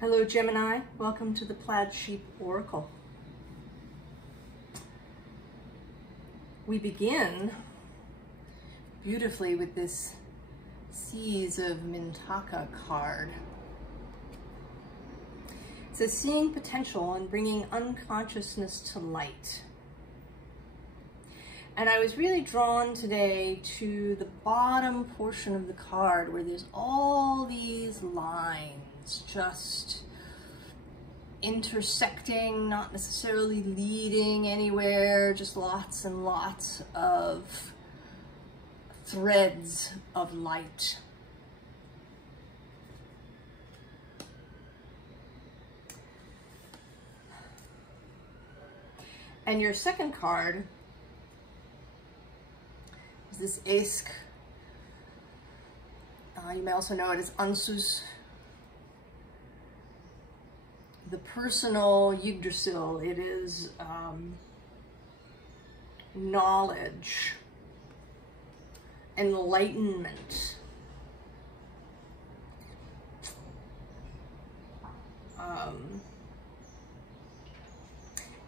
Hello Gemini, welcome to the Plaid Oracle. We begin beautifully with this Seas of Mintaka card. It says seeing potential and bringing unconsciousness to light. And I was really drawn today to the bottom portion of the card where there's all these lines just intersecting, not necessarily leading anywhere, just lots and lots of threads of light. And your second card is this Ask. You may also know it as Ansus, the personal Yggdrasil. It is knowledge, enlightenment,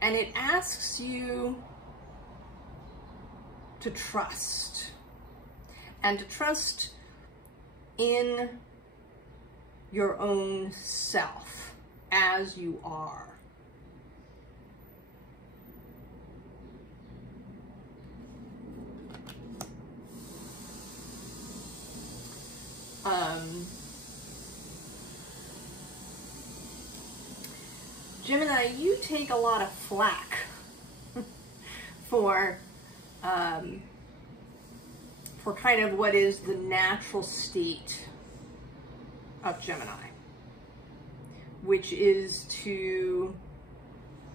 and it asks you to trust, and to trust in your own self as you are. Gemini, you take a lot of flack for kind of what is the natural state of Gemini, which is to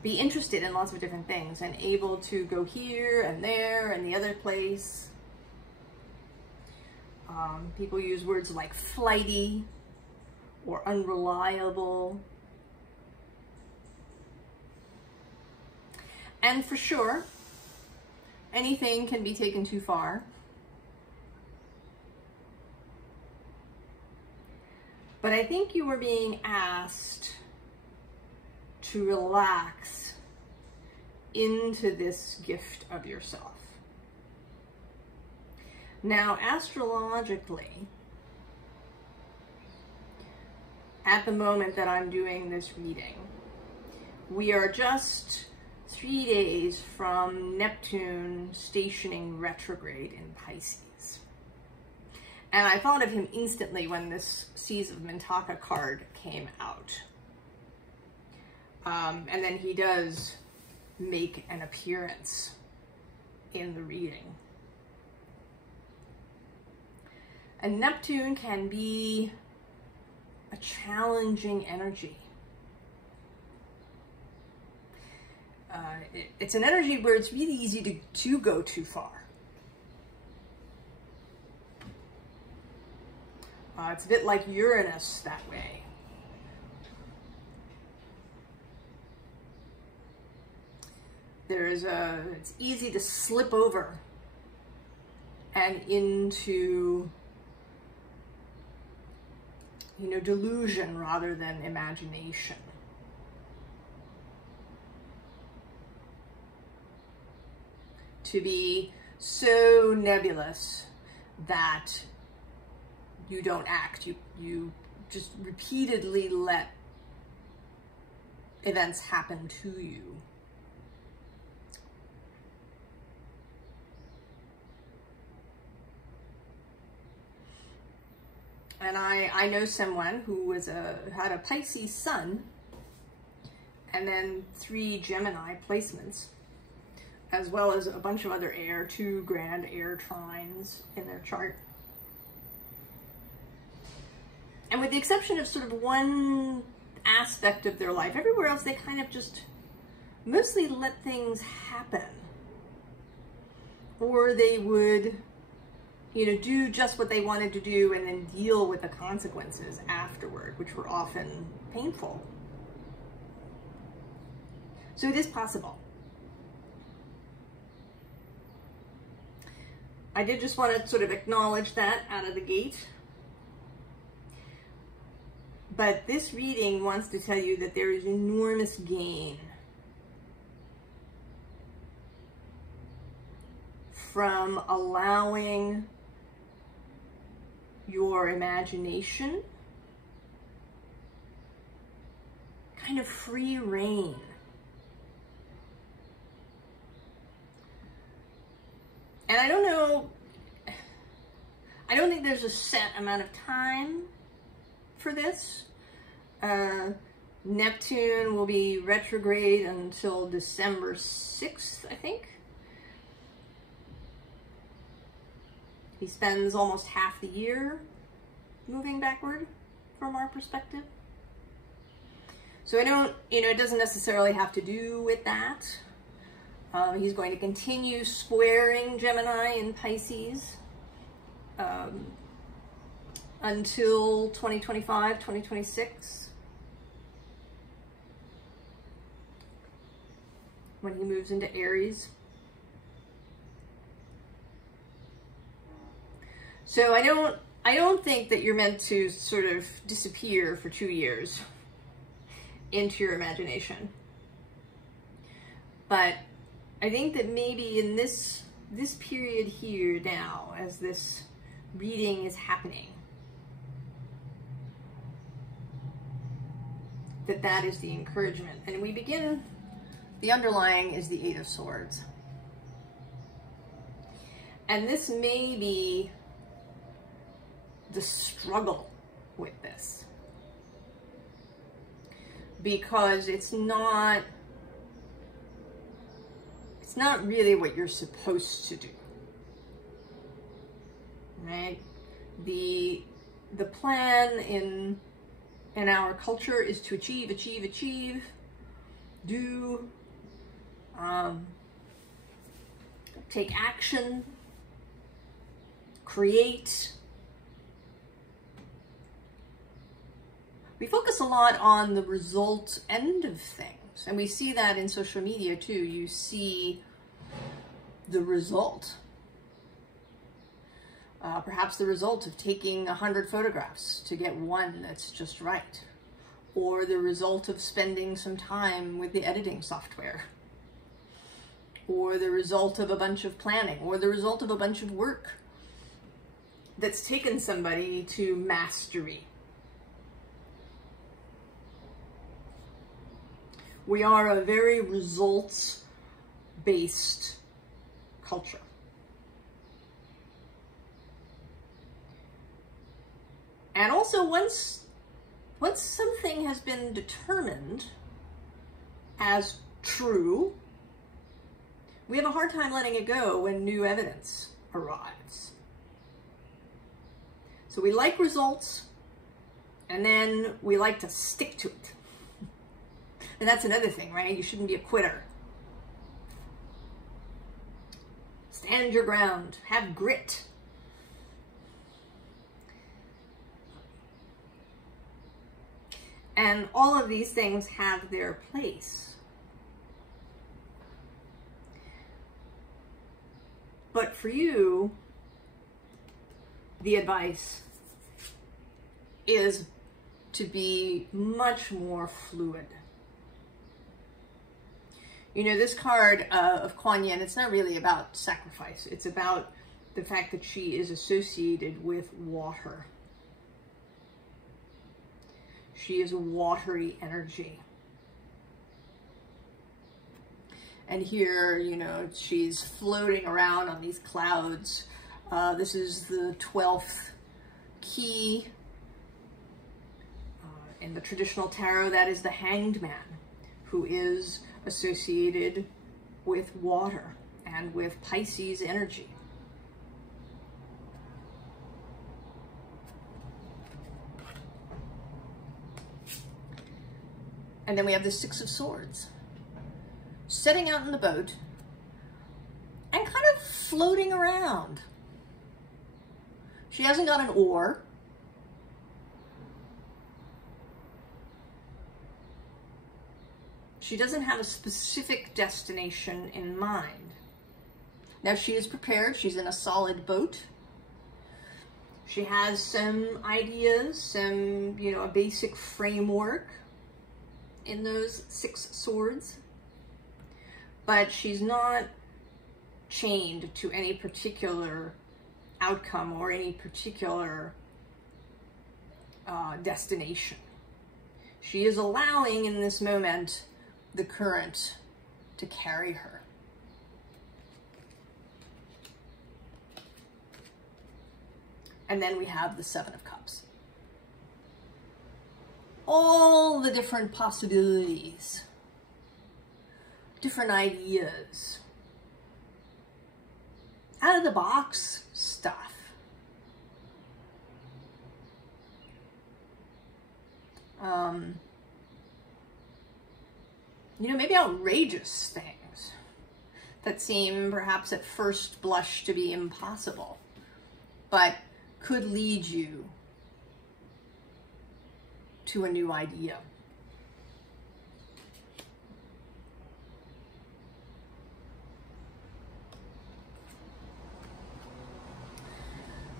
be interested in lots of different things and able to go here and there and the other place. People use words like flighty or unreliable. And for sure, anything can be taken too far. But I think you were being asked to relax into this gift of yourself. Now, astrologically, at the moment that I'm doing this reading, we are just 3 days from Neptune stationing retrograde in Pisces. And I thought of him instantly when this Seas of Mintaka card came out. And then he does make an appearance in the reading. And Neptune can be a challenging energy. It's an energy where it's really easy to go too far. It's a bit like Uranus that way. It's easy to slip over and into, delusion rather than imagination. To be so nebulous that you don't act. You just repeatedly let events happen to you. And I know someone who had a Pisces sun and then 3 Gemini placements, as well as a bunch of other 2 grand air trines in their chart. And with the exception of sort of one aspect of their life, everywhere else they kind of just mostly let things happen. Or they would, do just what they wanted to do and then deal with the consequences afterward, which were often painful. So it is possible. I did just want to sort of acknowledge that out of the gate. But this reading wants to tell you that there is enormous gain from allowing your imagination kind of free reign. And I don't know, I don't think there's a set amount of time for this. Neptune will be retrograde until December 6th, I think. He spends almost half the year moving backward from our perspective. So I don't, it doesn't necessarily have to do with that. He's going to continue squaring Gemini and Pisces until 2025, 2026, when he moves into Aries. So I don't think that you're meant to sort of disappear for 2 years into your imagination. But I think that maybe in this period here now, as this reading is happening, that is the encouragement. And we begin, the underlying is the Eight of Swords. And this may be the struggle with this, because it's not really what you're supposed to do, right? The plan in our culture is to achieve, do, take action, create. We focus a lot on the result end of things, and we see that in social media too. You see the result. Perhaps the result of taking 100 photographs to get one that's just right, or the result of spending some time with the editing software, or the result of a bunch of planning, or the result of a bunch of work that's taken somebody to mastery. We are a very results-based culture. And also, once something has been determined as true, we have a hard time letting it go when new evidence arrives. So we like results, and then we like to stick to it. And that's another thing, right? You shouldn't be a quitter. Stand your ground. Have grit. And all of these things have their place. But for you, the advice is to be much more fluid. This card of Kuan Yin, it's not really about sacrifice. It's about the fact that she is associated with water. She is a watery energy. And here, she's floating around on these clouds. This is the 12th key. In the traditional tarot, that is the Hanged Man, who is associated with water and with Pisces energy. And then we have the Six of Swords, setting out in the boat and kind of floating around. She hasn't got an oar. She doesn't have a specific destination in mind. Now she is prepared. She's in a solid boat. She has some ideas, some, you know, a basic framework in those 6 swords, but she's not chained to any particular outcome or any particular destination. She is allowing in this moment the current to carry her. And then we have the 7 of Cups. All the different possibilities, different ideas, out of the box stuff. You know, maybe outrageous things that seem perhaps at first blush to be impossible, but could lead you to a new idea.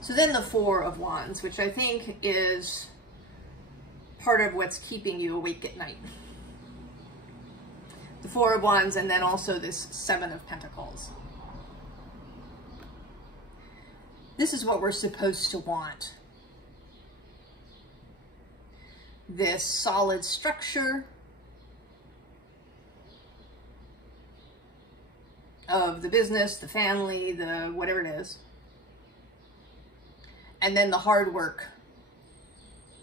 So then the 4 of Wands, which I think is part of what's keeping you awake at night. The 4 of Wands, and then also this 7 of Pentacles. This is what we're supposed to want. This solid structure of the business, the family, the whatever it is. And then the hard work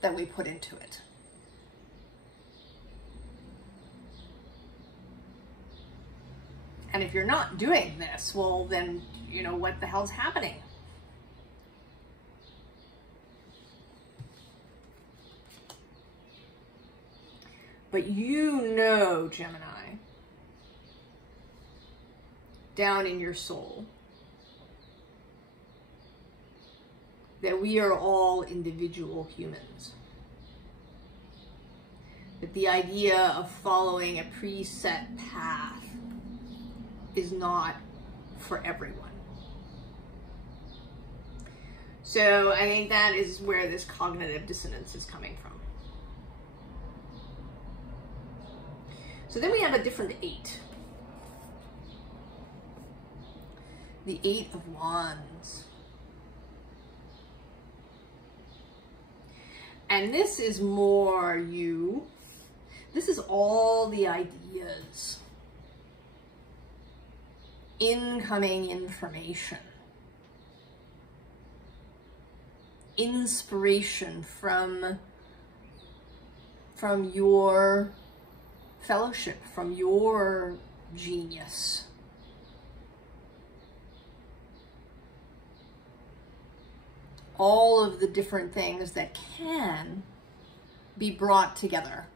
that we put into it. And if you're not doing this, well then, you know, what the hell's happening? But you know, Gemini, down in your soul, that we are all individual humans. That the idea of following a preset path is not for everyone. So I think that is where this cognitive dissonance is coming from. So then we have a different 8. The 8 of Wands. And this is more you. This is all the ideas. Incoming information. Inspiration from your fellowship, from your genius. All of the different things that can be brought together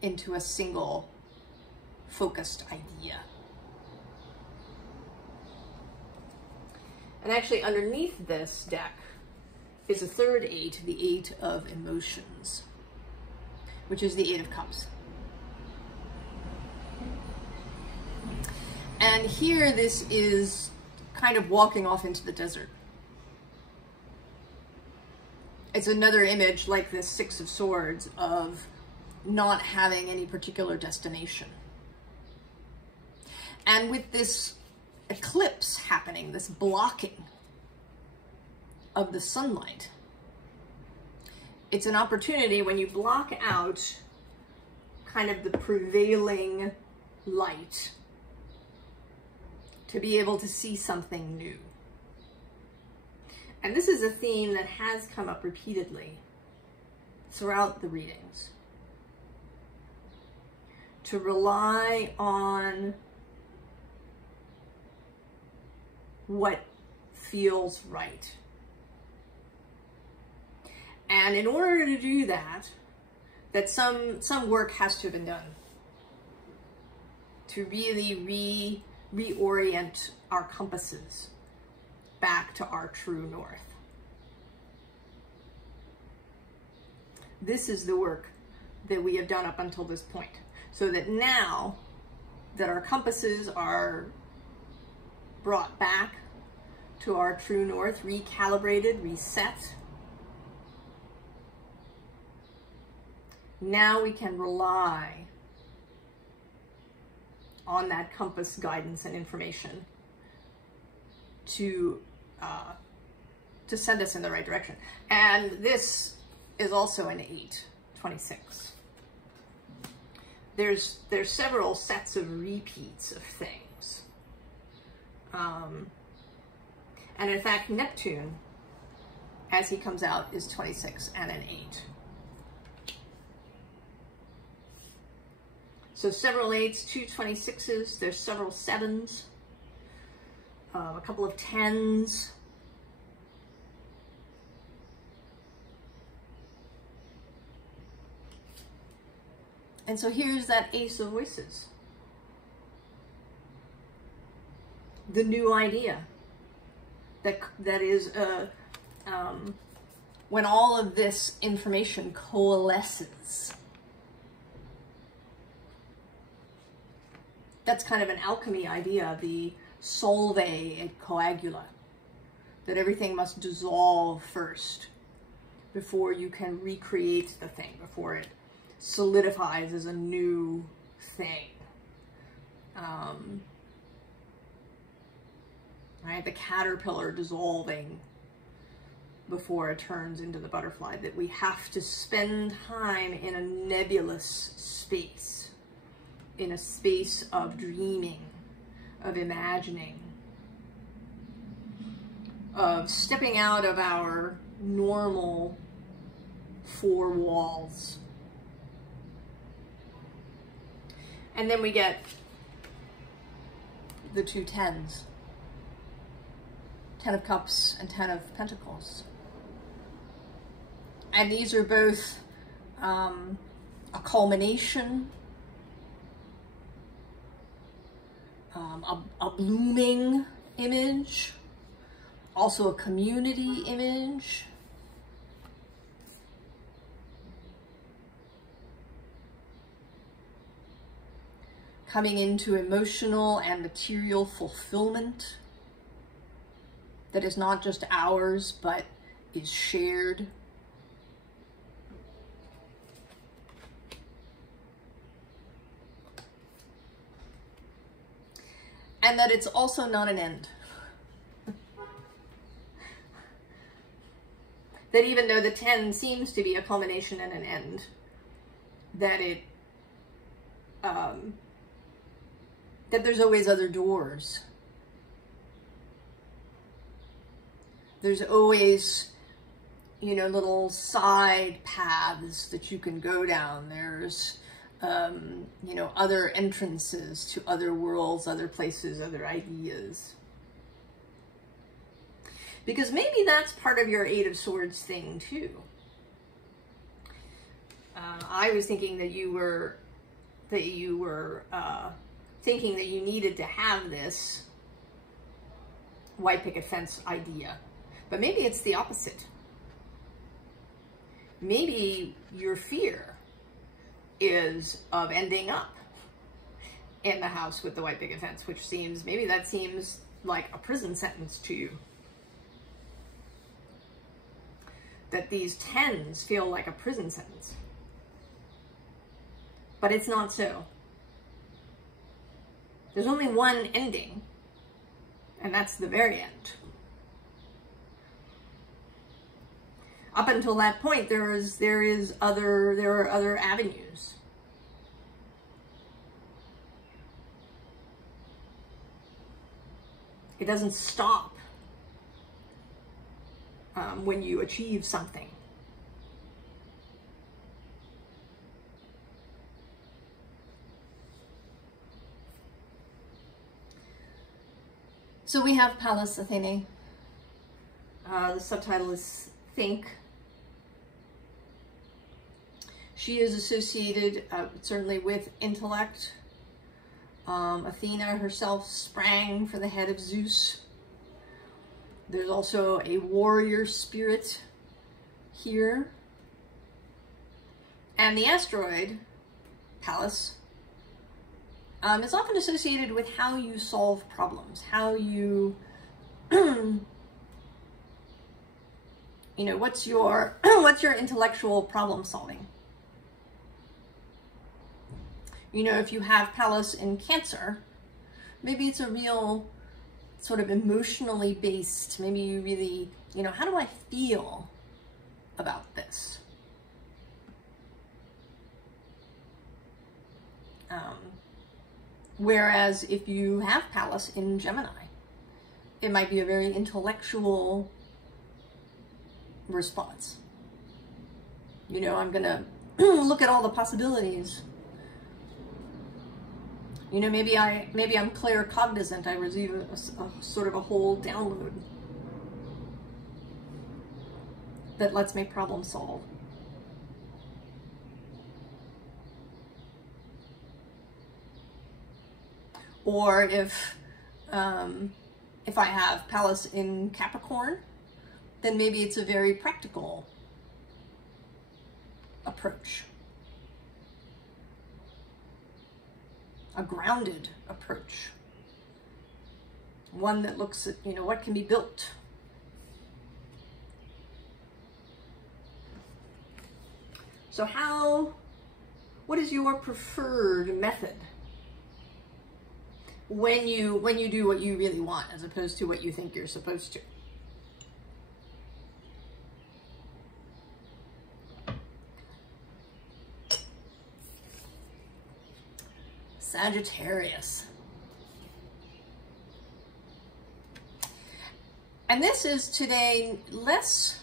into a single focused idea. And actually underneath this deck is a third 8, the 8 of Emotions, which is the 8 of Cups. And here this is kind of walking off into the desert. It's another image like this 6 of Swords of not having any particular destination. And with this eclipse happening, this blocking of the sunlight, it's an opportunity when you block out kind of the prevailing light to be able to see something new. And this is a theme that has come up repeatedly throughout the readings. To rely on what feels right. And in order to do that, some work has to have been done to really reorient our compasses back to our true north. This is the work that we have done up until this point, so that now that our compasses are brought back to our true north, recalibrated, reset. Now we can rely on that compass guidance and information to send us in the right direction. And this is also an 8/26. There's several sets of repeats of things. And in fact, Neptune, as he comes out, is 26 and an 8. So several 8s, 2 26s, there's several 7s, a couple of 10s. And so here's that Ace of Voices. The new idea that is when all of this information coalesces. That's kind of an alchemy idea, the solve et coagula, that everything must dissolve first before you can recreate the thing, before it solidifies as a new thing. Right? The caterpillar dissolving before it turns into the butterfly, that we have to spend time in a nebulous space, in a space of dreaming, of imagining, of stepping out of our normal four walls. And then we get the two 10s. 10 of Cups and 10 of Pentacles. And these are both a culmination, a blooming image, also a community image. Coming into emotional and material fulfillment that is not just ours, but is shared. And that it's also not an end. That even though the 10 seems to be a culmination and an end, that it, that there's always other doors. There's always, you know, little side paths that you can go down. There's, you know, other entrances to other worlds, other places, other ideas. Because maybe that's part of your 8 of Swords thing too. I was thinking that you were thinking that you needed to have this white picket fence idea. But maybe it's the opposite. Maybe your fear is of ending up in the house with the white picket fence, which seems, maybe that seems like a prison sentence to you. That these 10s feel like a prison sentence. But it's not so. There's only one ending, and that's the very end. Up until that point, there are other avenues. It doesn't stop when you achieve something. So we have Pallas Athene. The subtitle is Think. She is associated certainly with intellect. Athena herself sprang from the head of Zeus. There's also a warrior spirit here. And the asteroid, Pallas, is often associated with how you solve problems, how you You know, what's your what's your intellectual problem solving? You know, if you have Pallas in Cancer, maybe it's a real sort of emotionally based, maybe you really, you know, how do I feel about this? Whereas if you have Pallas in Gemini, it might be a very intellectual response. You know, I'm gonna look at all the possibilities. You know, maybe I'm claircognizant. I receive a sort of a whole download that lets me problem solve. Or if I have Pallas in Capricorn, then maybe it's a very practical approach. A grounded approach. One that looks at, you know, what can be built. So what is your preferred method when you do what you really want as opposed to what you think you're supposed to? Sagittarius. And this is today less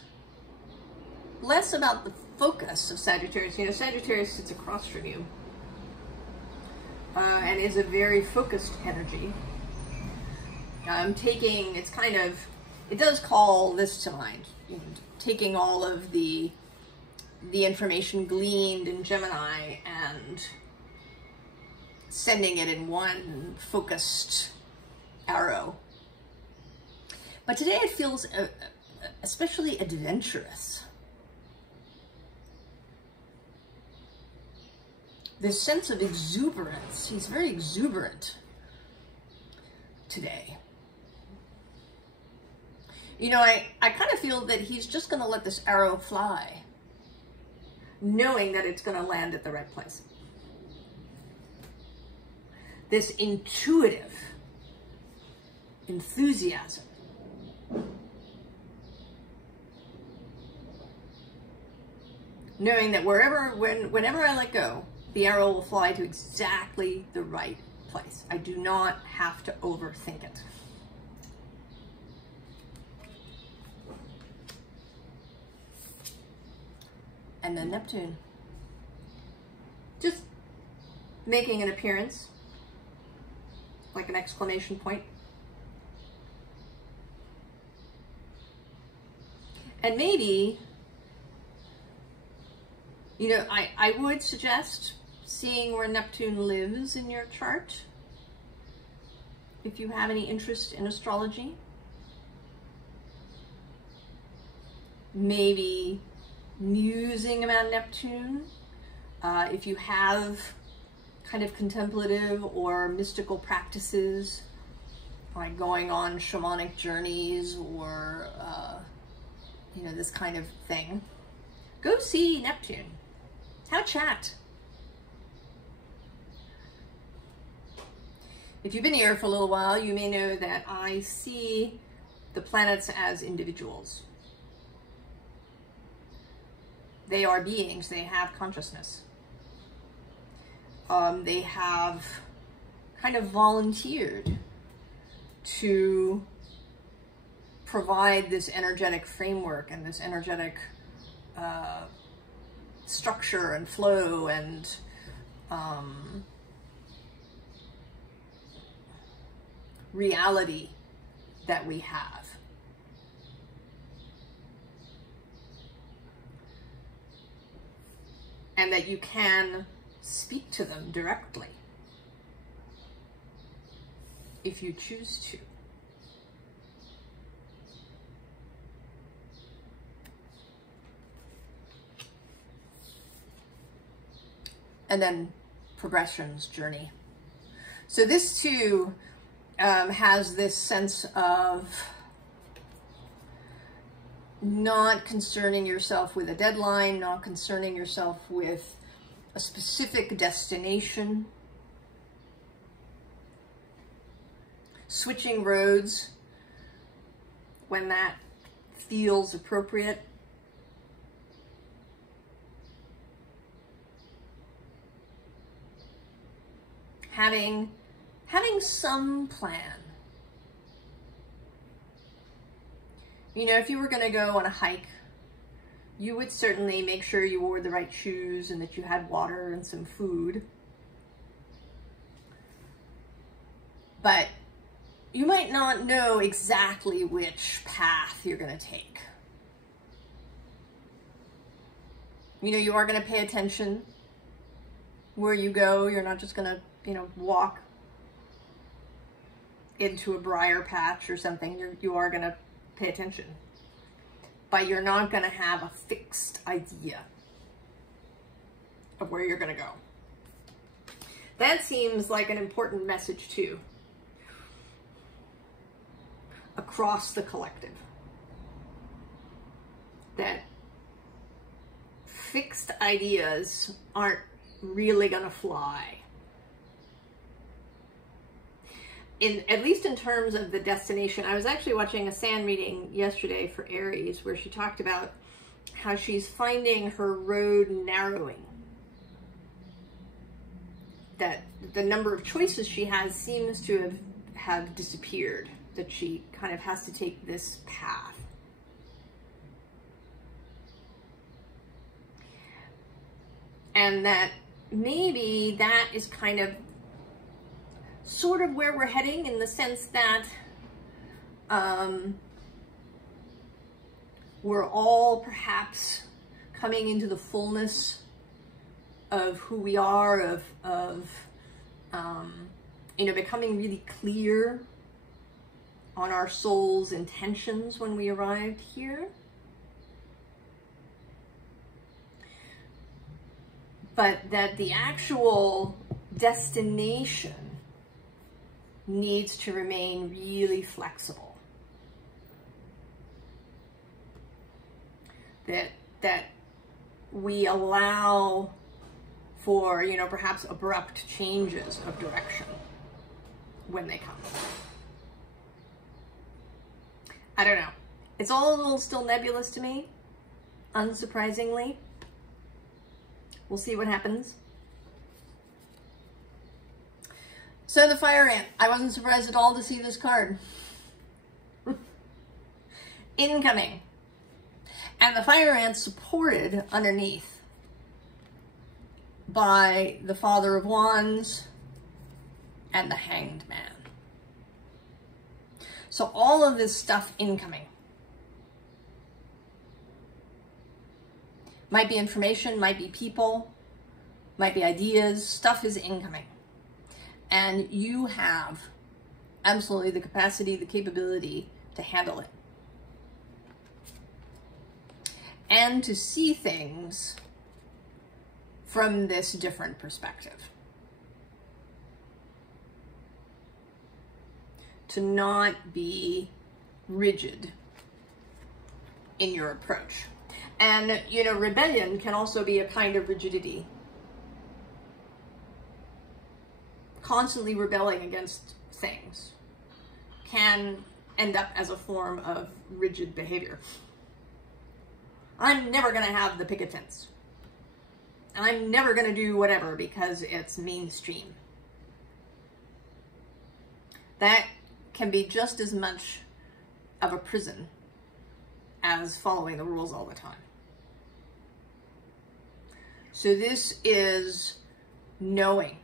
about the focus of Sagittarius. You know, Sagittarius sits across from you and is a very focused energy. It does call this to mind, you know, taking all of the information gleaned in Gemini and sending it in one focused arrow. But today it feels especially adventurous. This sense of exuberance. He's very exuberant today. You know, I kind of feel that he's just going to let this arrow fly, knowing that it's going to land at the right place. This intuitive enthusiasm. Knowing that whenever I let go, the arrow will fly to exactly the right place. I do not have to overthink it. And then Neptune. Just making an appearance. Like an exclamation point. And maybe, you know, I would suggest seeing where Neptune lives in your chart. If you have any interest in astrology. Maybe musing about Neptune. If you have kind of contemplative or mystical practices, like going on shamanic journeys or, you know, this kind of thing, go see Neptune. Have a chat. If you've been here for a little while, you may know that I see the planets as individuals. They are beings. They have consciousness. They have kind of volunteered to provide this energetic framework and this energetic structure and flow and reality that we have. And that you can speak to them directly if you choose to. And then progressions, journey. So this too has this sense of not concerning yourself with a deadline, not concerning yourself with a specific destination, switching roads when that feels appropriate. Having some plan. You know, if you were going to go on a hike, you would certainly make sure you wore the right shoes and that you had water and some food. But you might not know exactly which path you're going to take. You know, you are going to pay attention where you go. You're not just going to, you know, walk into a briar patch or something. You are going to pay attention. But you're not going to have a fixed idea of where you're going to go. That seems like an important message too, across the collective. That fixed ideas aren't really going to fly. At least in terms of the destination. I was actually watching a sand reading yesterday for Aries where she talked about how she's finding her road narrowing. That the number of choices she has seems to have disappeared. That she kind of has to take this path. And that maybe that is kind of sort of where we're heading, in the sense that we're all perhaps coming into the fullness of who we are, of you know, becoming really clear on our soul's intentions when we arrived here. But that the actual destination needs to remain really flexible. That we allow for, you know, perhaps abrupt changes of direction when they come. I don't know. It's all a little still nebulous to me, unsurprisingly. We'll see what happens. So the fire ant, I wasn't surprised at all to see this card. Incoming. And the fire ant supported underneath by the Father of Wands and the Hanged Man. So all of this stuff incoming. Might be information, might be people, might be ideas, stuff is incoming. And you have absolutely the capacity, the capability to handle it. And to see things from this different perspective. To not be rigid in your approach. And, you know, rebellion can also be a kind of rigidity. Constantly rebelling against things can end up as a form of rigid behavior. I'm never going to have the picket fence. And I'm never going to do whatever because it's mainstream. That can be just as much of a prison as following the rules all the time. So this is knowing.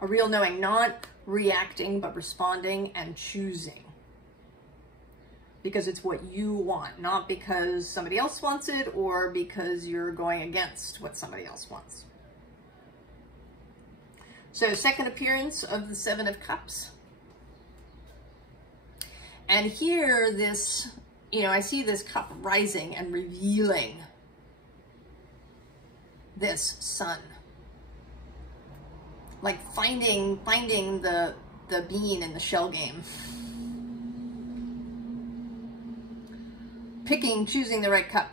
A real knowing, not reacting, but responding and choosing. Because it's what you want, not because somebody else wants it or because you're going against what somebody else wants. So second appearance of the Seven of Cups. And here this, you know, I see this cup rising and revealing this sun. Like finding the bean in the shell game. choosing the right cup.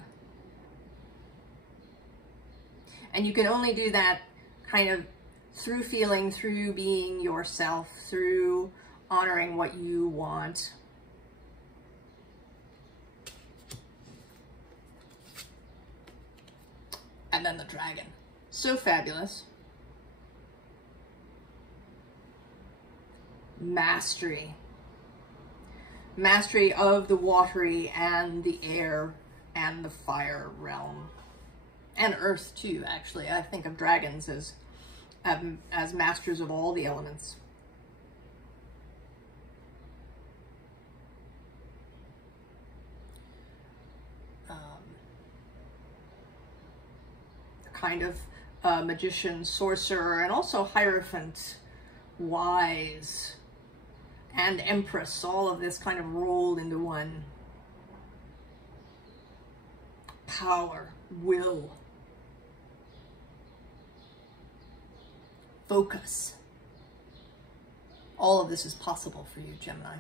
And you can only do that kind of through feeling, through being yourself, through honoring what you want. And then the dragon. So fabulous. Mastery. Mastery of the watery and the air and the fire realm. And earth too, actually. I think of dragons as masters of all the elements. Kind of magician, sorcerer, and also hierophant, wise, and empress, all of this kind of rolled into one. Power, will, focus. All of this is possible for you, Gemini.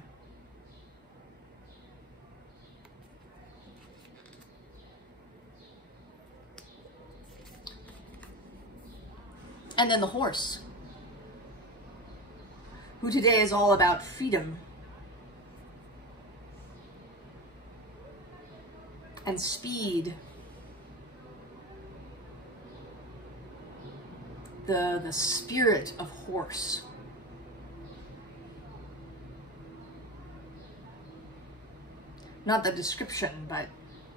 And then the horse, who today is all about freedom and speed. The spirit of horse. Not the description, but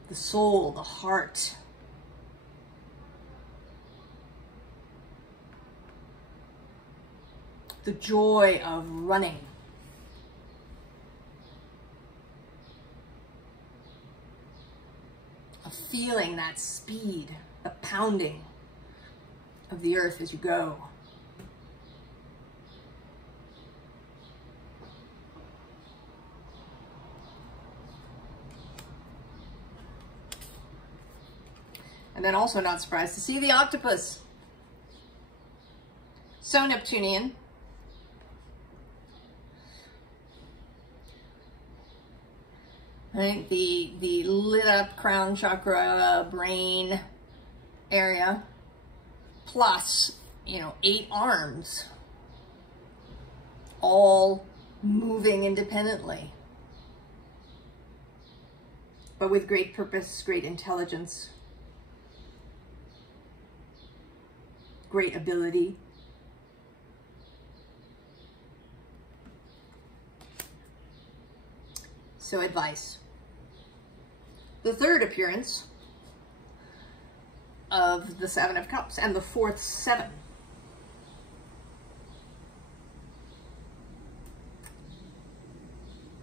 the soul, the heart. The joy of running. Of feeling that speed, the pounding of the earth as you go. And then also not surprised to see the octopus. So Neptunian. I think the lit up crown chakra, brain area, plus, 8 arms, all moving independently, but with great purpose, great intelligence, great ability. So advice. The third appearance of the Seven of Cups and the fourth 7.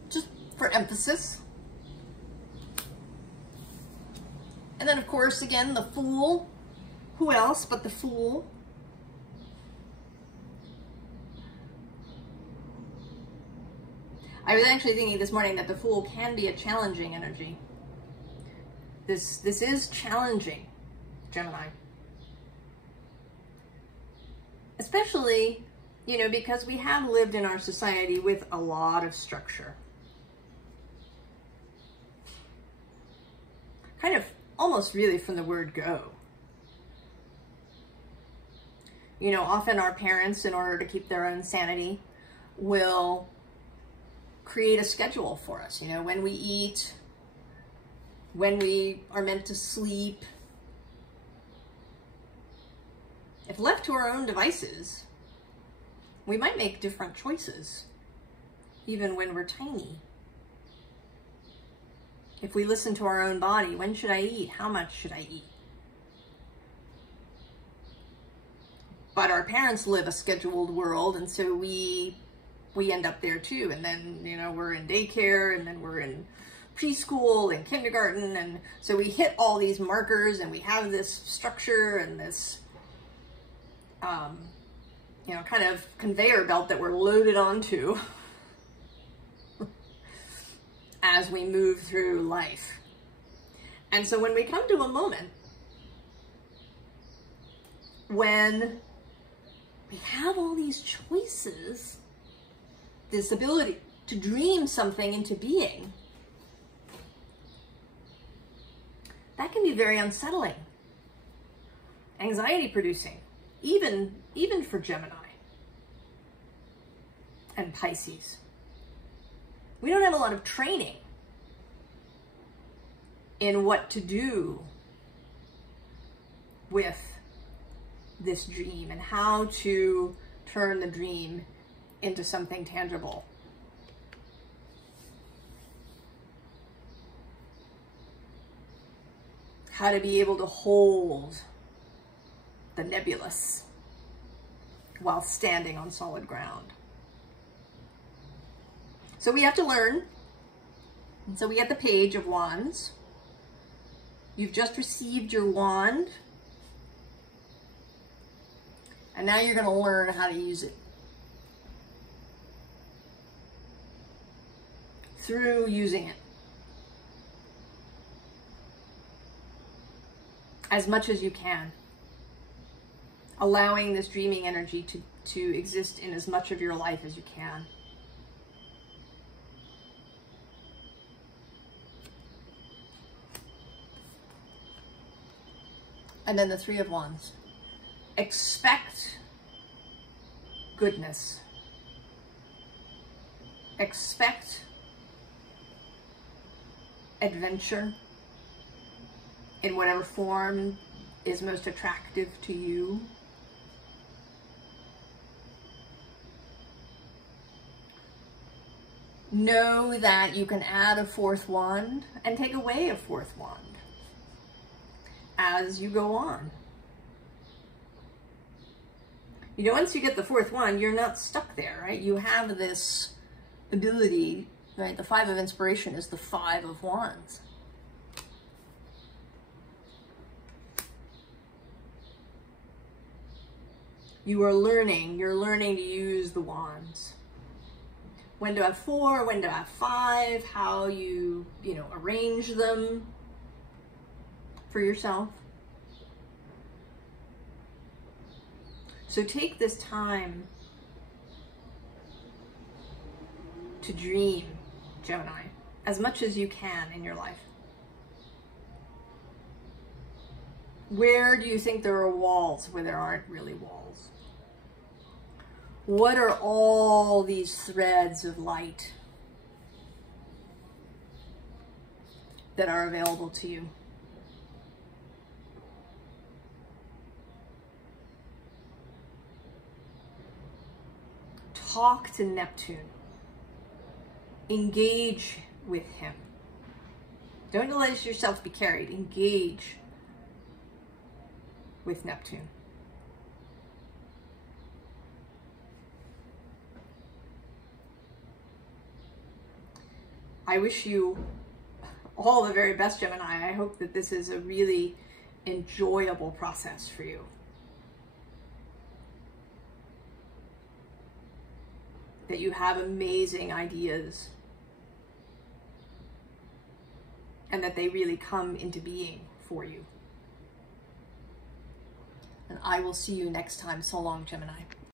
Just for emphasis. And then of course, again, the Fool. Who else but the Fool? I was actually thinking this morning that the Fool can be a challenging energy. This is challenging, Gemini. Especially, because we have lived in our society with a lot of structure. Kind of almost really from the word go. Often our parents, in order to keep their own sanity, will create a schedule for us, when we eat, when we are meant to sleep. If left to our own devices, we might make different choices, even when we're tiny. If we listen to our own body, when should I eat? How much should I eat? But our parents live a scheduled world, and so we end up there too. And then, we're in daycare, and then we're in preschool and kindergarten. And so we hit all these markers, and we have this structure and this, kind of conveyor belt that we're loaded onto as we move through life. And so when we come to a moment when we have all these choices, this ability to dream something into being, that can be very unsettling, anxiety producing, even for Gemini and Pisces. We don't have a lot of training in what to do with this dream and how to turn the dream into something tangible. How to be able to hold the nebulous while standing on solid ground. So we have to learn. And so we get the Page of Wands. You've just received your wand. And now you're going to learn how to use it. Through using it. As much as you can. Allowing this dreaming energy to exist in as much of your life as you can. And then the Three of Wands. Expect goodness. Expect adventure in whatever form is most attractive to you. Know that you can add a fourth wand and take away a fourth wand as you go on. You know, once you get the fourth wand, you're not stuck there, right? You have this ability, right? The Five of Inspiration is the Five of Wands. You're learning to use the wands. When to have 4, when to have 5, how you arrange them for yourself. So take this time to dream, Gemini, as much as you can in your life. Where do you think there are walls where there aren't really walls? What are all these threads of light that are available to you? Talk to Neptune. Engage with him. Don't let yourself be carried. Engage with Neptune. I wish you all the very best, Gemini. I hope that this is a really enjoyable process for you. That you have amazing ideas and that they really come into being for you. And I will see you next time. So long, Gemini.